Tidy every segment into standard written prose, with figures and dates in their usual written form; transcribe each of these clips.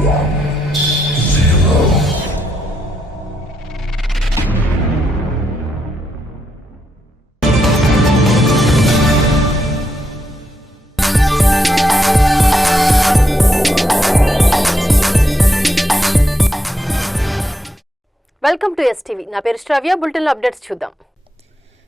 Welcome to STV. నా పేరు శ్రావ్య. బులెటిన్లో అప్డేట్స్ చూద్దాం.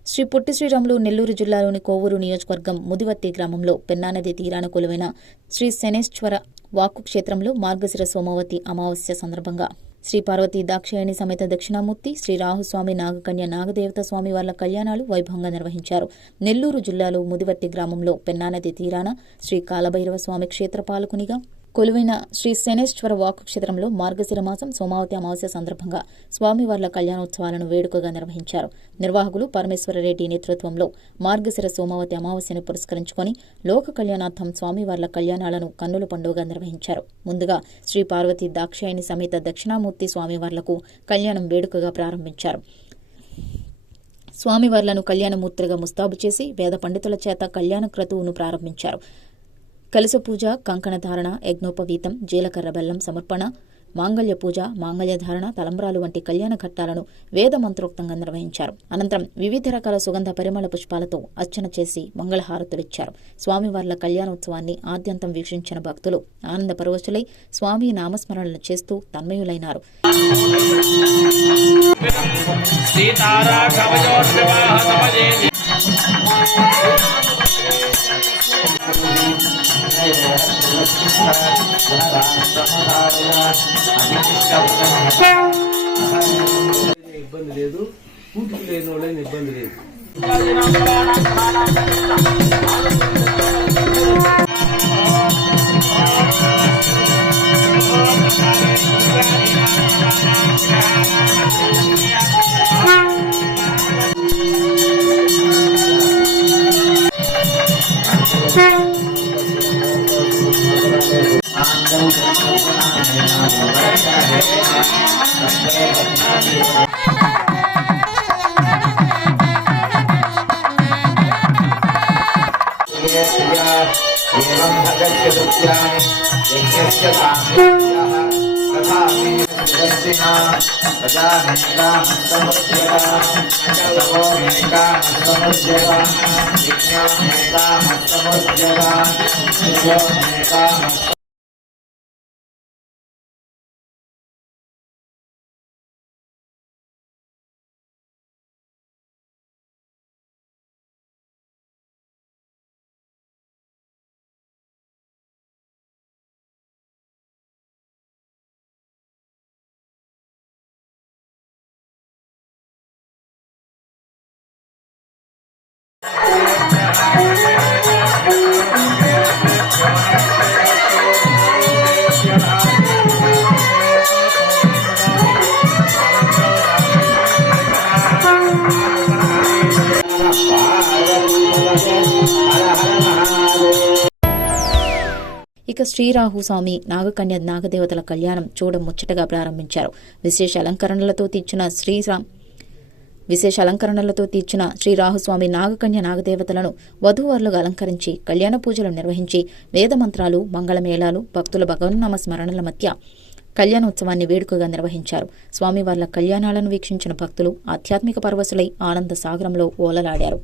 శ్రీ పొట్టి శ్రీరాములు నెల్లూరు జిల్లాలోని కోవూరు నియోజకవర్గం ముదివర్తి గ్రామంలో పెన్నా నది తీరాన కొలువైన శ్రీ శనేశ్వర వాక్కు క్షేత్రంలో మార్గశిర సోమవతి అమావాస్య సందర్భంగా శ్రీ పార్వతీ దాక్షాయణి సమేత దక్షిణామూర్తి, శ్రీ రాహుస్వామి, నాగకన్య, నాగదేవత స్వామి వార్ల కళ్యాణాలు వైభవంగా నిర్వహించారు. నెల్లూరు జిల్లాలో ముదివర్తి గ్రామంలో పెన్నా నది తీరాన శ్రీ కాలభైరవ స్వామి క్షేత్ర పాలకునిగా కొలువైన శ్రీ శనేశ్వర వాక్కు క్షేత్రంలో మార్గశిర మాసం సోమావతి అమావాస్య సందర్భంగా స్వామివార్ల కళ్యాణోత్సవాలను వేడుకగా నిర్వహించారు. నిర్వాహకులు పరమేశ్వరరెడ్డి నేతృత్వంలో మార్గశిర సోమావతి అమావాస్యను పురస్కరించుకొని లోక కళ్యాణార్థం స్వామివార్ల కళ్యాణాలను కన్నుల పండుగగా నిర్వహించారు. ముందుగా శ్రీ పార్వతీ దాక్షాయణి సమేత దక్షిణామూర్తి స్వామివార్లకు కళ్యాణం వేడుకగా ప్రారంభించారు. స్వామివార్లను కళ్యాణమూర్తులుగా ముస్తాబు చేసి వేద పండితుల చేత కళ్యాణ క్రతువును ప్రారంభించారు. కలశ పూజ, కంకణ ధారణ, యజ్ఞోపవీతం, జీలకర్ర బెల్లం సమర్పణ, మాంగళ్య పూజ, మాంగళ్య ధారణ, తలంబ్రాలు వంటి కళ్యాణ ఘట్టాలను వేద మంత్రోక్తంగా నిర్వహించారు. అనంతరం వివిధ రకాల సుగంధ పరిమళ పుష్పాలతో అర్చన చేసి మంగళహారతులిచ్చారు. స్వామివార్ల కళ్యాణోత్సవాన్ని ఆద్యంతం వీక్షించిన భక్తులు ఆనంద పరవశులై స్వామి నామస్మరణలు చేస్తూ తన్మయులైనారు. ఇబ్బంది లేదు, కూతురు లేని వాళ్ళని ఇబ్బంది లేదు. ఇక శ్రీరాహుస్వామి, నాగకన్య, నాగదేవతల కళ్యాణం చూడముచ్చటగా ప్రారంభించారు. విశేష అలంకరణలతో తీర్చిన శ్రీ రాహుస్వామి, నాగకన్య, నాగదేవతలను వధూవరులుగా అలంకరించి కళ్యాణ పూజలు నిర్వహించి వేదమంత్రాలు, మంగళమేళాలు, భక్తుల భగవన్నామ స్మరణల మధ్య కళ్యాణోత్సవాన్ని వేడుకగా నిర్వహించారు. స్వామివార్ల కళ్యాణాలను వీక్షించిన భక్తులు ఆధ్యాత్మిక పరవశులై ఆనంద సాగరంలో ఓలలాడారు.